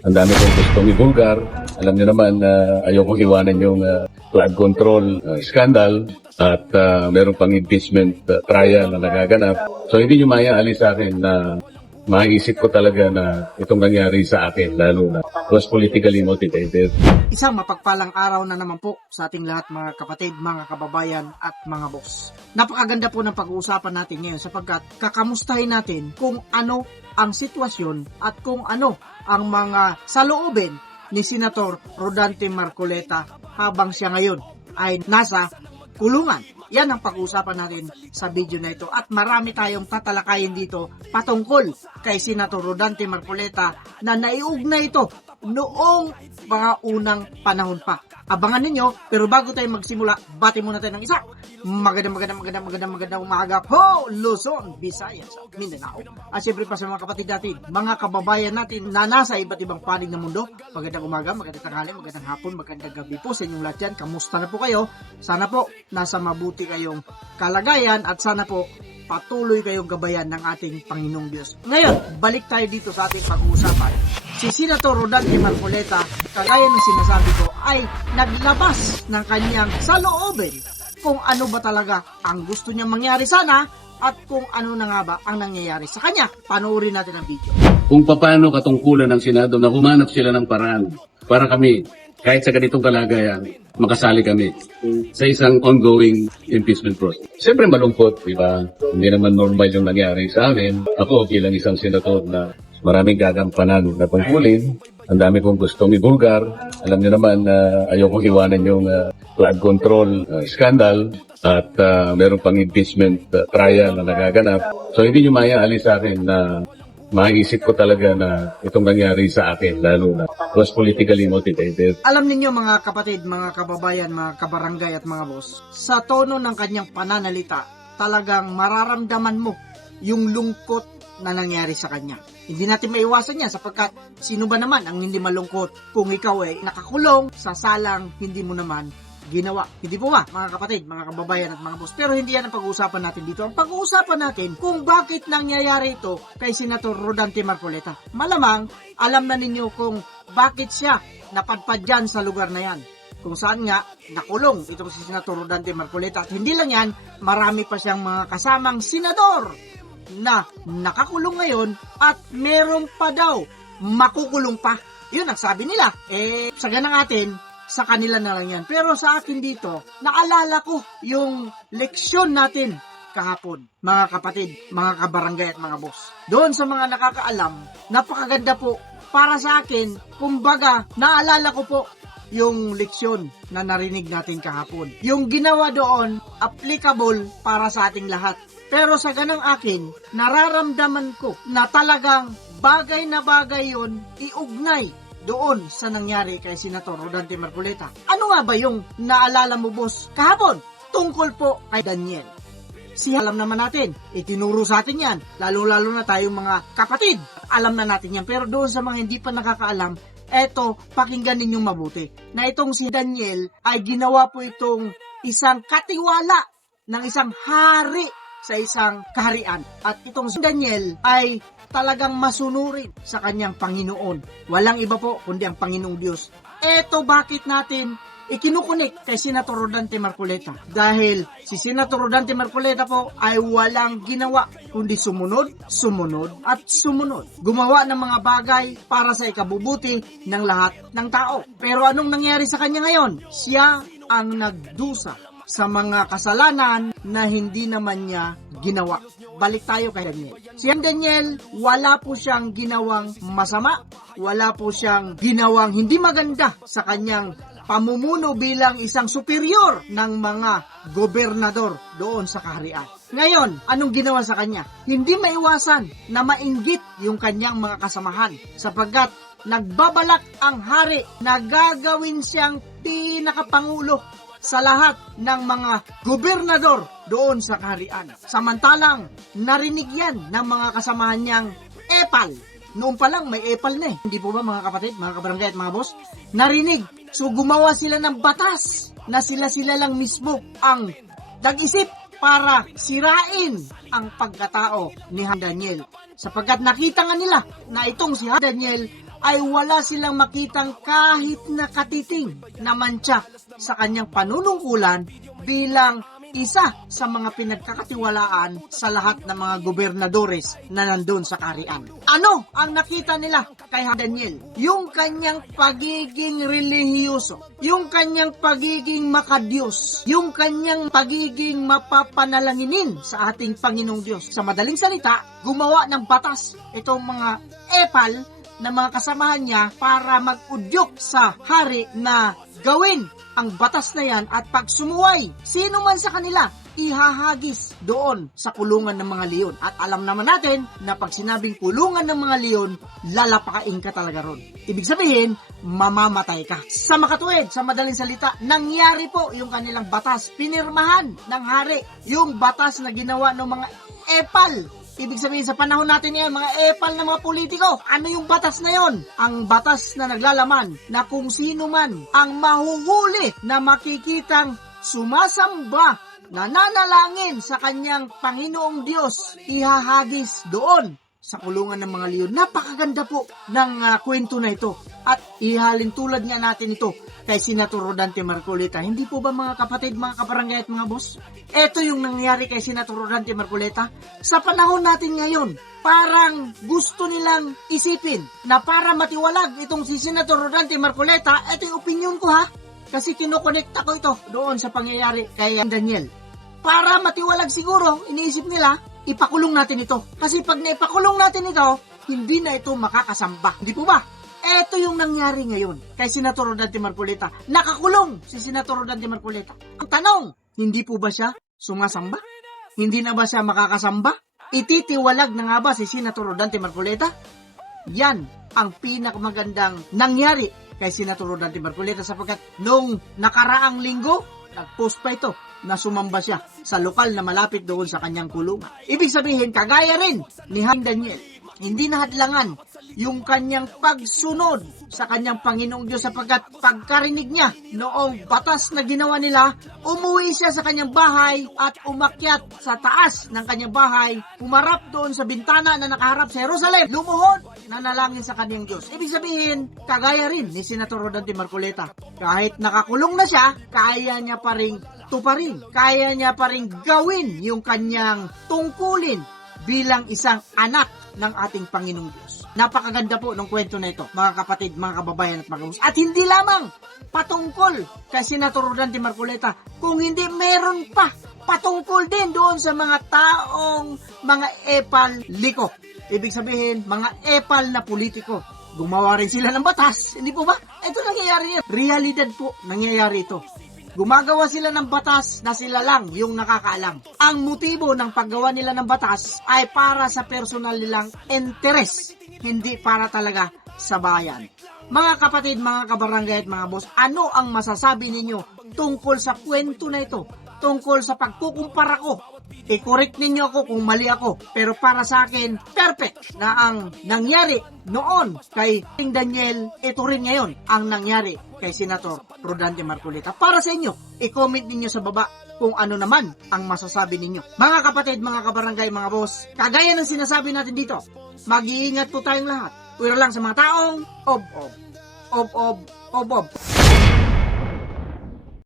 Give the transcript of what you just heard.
Ang dami kong gustong ibulgar. Alam niyo naman na ayokong iwanan yung flood control scandal at meron pang impeachment trial na nagaganap. So hindi niyo maaalis sa akin na maisip ko talaga na itong nangyari sa akin, lalo na was politically motivated. Isang mapagpalang araw na naman po sa ating lahat mga kapatid, mga kababayan at mga boss. Napakaganda po ng pag-uusapan natin ngayon sapagkat kakamustahin natin kung ano ang sitwasyon at kung ano ang mga saloobin ni Senator Rodante Marcoleta habang siya ngayon ay nasa kulungan. Yan ang pag-uusapan natin sa video na ito at marami tayong tatalakayin dito patungkol kay Senator Rodante Marcoleta na naiugnay ito noong mga unang panahon pa. Abangan ninyo, pero bago tayo magsimula, bati muna tayo ng isa. Magandang umaga po, Luzon, Visayas, Mindanao. At siyempre pa sa mga kapatid natin, mga kababayan natin na nasa iba't ibang panig ng mundo. Magandang umaga, magandang tanghali, magandang hapon, magandang gabi po sa inyong lahat dyan. Kamusta na po kayo? Sana po nasa mabuti kayong kalagayan at sana po patuloy kayong gabayan ng ating Panginoong Diyos. Ngayon, balik tayo dito sa ating pag-uusapan. Si Senator Rodante Marcoleta, kagaya ng sinasabi ko, ay naglabas ng kanyang saloobin kung ano ba talaga ang gusto niya mangyari sana at kung ano na nga ba ang nangyayari sa kanya. Panoorin natin ang video. Kung paano katungkulan ng Senado na humanap sila ng paraan para kami, kahit sa ganitong kalagayan, makasali kami sa isang ongoing impeachment process. Siyempre malungkot, di ba? Hindi naman normal yung nangyari sa amin. Ako bilang isang senator na maraming gagampanan na tungkulin. Ang dami kong gustong ibulgar. Alam niyo naman na ayokong iwanan yung flood control scandal at meron pang impeachment trial na nagaganap. So hindi niyo maaalis sa akin na maisip ko talaga na itong nangyari sa akin, lalo na was politically motivated. Alam ninyo mga kapatid, mga kababayan, mga kabarangay at mga boss, sa tono ng kanyang pananalita, talagang mararamdaman mo yung lungkot na nangyari sa kanya. Hindi natin maiwasan yan sapagkat sino ba naman ang hindi malungkot kung ikaw ay nakakulong sa salang hindi mo naman ginawa. Hindi po ba, mga kapatid, mga kababayan at mga boss? Pero hindi yan ang pag-uusapan natin dito. Ang pag-uusapan natin kung bakit nangyayari ito kay Senator Rodante Marcoleta. Malamang, alam na ninyo kung bakit siya napadpad dyan sa lugar na yan. Kung saan nga nakulong itong si Senator Rodante Marcoleta. At hindi lang yan, marami pa siyang mga kasamang senador na nakakulong ngayon at meron pa daw makukulong pa. Yun ang sabi nila. Sa ganang atin, sa kanila na lang yan. Pero sa akin dito, naalala ko yung leksyon natin kahapon, mga kapatid, mga kabarangay at mga boss. Doon sa mga nakakaalam, napakaganda po para sa akin. Kumbaga, naalala ko po yung leksyon na narinig natin kahapon. Yung ginawa doon, applicable para sa ating lahat. Pero sa ganang akin, nararamdaman ko na talagang bagay na bagay yon iugnay doon sa nangyari kay Senator Rodante Marcoleta. Ano nga ba yung naalala mo, boss, kahapon? Tungkol po kay Daniel. Alam naman natin, itinuro sa atin yan, lalo-lalo na tayong mga kapatid. Alam na natin yan, pero doon sa mga hindi pa nakakaalam, eto, pakinggan ninyong mabuti, na itong si Daniel ay ginawa po itong isang katiwala ng isang hari sa isang kaharian. At itong si Daniel ay talagang masunurin sa kanyang Panginoon. Walang iba po kundi ang Panginoong Diyos. Eto bakit natin ikinukunik kay Senator Rodante Marcoleta. Dahil si Senator Rodante Marcoleta po ay walang ginawa kundi sumunod, sumunod at sumunod. Gumawa ng mga bagay para sa ikabubuti ng lahat ng tao. Pero anong nangyari sa kanya ngayon? Siya ang nagdusa sa mga kasalanan na hindi naman niya ginawa. Balik tayo kay Daniel. Si Daniel, wala po siyang ginawang masama, wala po siyang ginawang hindi maganda sa kanyang pamumuno bilang isang superior ng mga gobernador doon sa kaharian. Ngayon, anong ginawa sa kanya? Hindi maiwasan na mainggit yung kanyang mga kasamahan sapagkat nagbabalak ang hari na gagawin siyang pinakapangulo sa lahat ng mga gobernador doon sa kaharian. Samantalang narinig yan ng mga kasamahan niyang epal. Noon pa lang may epal na eh. Hindi po ba mga kapatid, mga kabarangay at mga boss? Narinig. So gumawa sila ng batas na sila lang mismo ang nag-isip para sirain ang pagkatao ni Daniel. Sapagkat nakita nga nila na itong si Daniel ay wala silang makitang kahit na katiting na mantsa sa kanyang panunungkulan bilang isa sa mga pinagkakatiwalaan sa lahat ng mga gobernadores na nandun sa kaharian. Ano ang nakita nila kay Daniel? Yung kanyang pagiging relihiyoso, yung kanyang pagiging makadiyos, yung kanyang pagiging mapapanalanginin sa ating Panginoong Diyos. Sa madaling salita, gumawa ng batas itong mga epal na mga kasamahan niya para mag-udyok sa hari na gawin ang batas na yan at pag sumuway, sino man sa kanila, ihahagis doon sa kulungan ng mga leon. At alam naman natin na pag sinabing kulungan ng mga leon, lalapakain ka talaga ron. Ibig sabihin, mamamatay ka. Sa makatuwid, sa madaling salita, nangyari po yung kanilang batas. Pinirmahan ng hari yung batas na ginawa ng mga epal. Ibig sabihin, sa panahon natin yan, mga epal na mga politiko, ano yung batas na yon? Ang batas na naglalaman na kung sino man ang mahuhuli na makikitang sumasamba, nananalangin sa kanyang Panginoong Diyos, ihahagis doon sa kulungan ng mga leon. Napakaganda po ng kwento na ito. At ihalin tulad nga natin ito kay Senator Rodante Marcoleta. Hindi po ba mga kapatid, mga kabarangay at mga boss? Ito yung nangyari kay Senator Rodante Marcoleta. Sa panahon natin ngayon, parang gusto nilang isipin na para matiwalag itong si Senator Rodante Marcoleta, ito yung opinion ko ha. Kasi kinokonekta ko ito doon sa pangyayari kay Daniel. Para matiwalag siguro, iniisip nila, ipakulong natin ito. Kasi pag naipakulong natin ito, hindi na ito makakasamba. Hindi po ba? Ito yung nangyari ngayon kay Senator Rodante Marcoleta. Nakakulong si Senator Rodante Marcoleta. Ang tanong, hindi po ba siya sumasamba? Hindi na ba siya makakasamba? Ititiwalag na nga ba si Senator Rodante Marcoleta? Yan ang pinakamagandang nangyari kay Senator Rodante Marcoleta sapagkat nung nakaraang linggo, nag-post pa ito na sumamba siya sa lokal na malapit doon sa kanyang kulungan. Ibig sabihin, kagaya rin ni Daniel, hindi nahadlangan yung kanyang pagsunod sa kanyang Panginoong Diyos sapagkat pagkarinig niya noong batas na ginawa nila, umuwi siya sa kanyang bahay at umakyat sa taas ng kanyang bahay, pumarap doon sa bintana na nakaharap sa Jerusalem, lumuhod, nanalangin sa kanyang Diyos. Ibig sabihin, kagaya rin ni Senator Rodante Marcoleta. Kahit nakakulong na siya, kaya niya pa rin tuparin, kaya niya pa rin gawin yung kanyang tungkulin bilang isang anak ng ating Panginoong Diyos. Napakaganda po ng kwento na ito, mga kapatid, mga kababayan at mga kamus. At hindi lamang patungkol kay Senator Rodante Marcoleta, kung hindi meron pa patungkol din doon sa mga taong mga epal liko. Ibig sabihin, mga epal na politiko. Gumawa rin sila ng batas, hindi po ba? Ito nangyayari yan. Realidad po, nangyayari ito. Gumagawa sila ng batas na sila lang yung nakakaalam. Ang motibo ng paggawa nila ng batas ay para sa personal nilang interes, hindi para talaga sa bayan. Mga kapatid, mga kabarangay at mga boss, ano ang masasabi ninyo tungkol sa kwento na ito? Tungkol sa pagkukumpara ko? I-correct ninyo ako kung mali ako. Pero para sa akin, perfect na ang nangyari noon kay King Daniel, ito rin ngayon ang nangyari kay Senator Rodante Marcoleta. Para sa inyo, i-comment ninyo sa baba kung ano naman ang masasabi ninyo. Mga kapatid, mga kabarangay, mga boss, kagaya ng sinasabi natin dito, mag-iingat po tayong lahat. Pero lang sa mga taong ob-ob.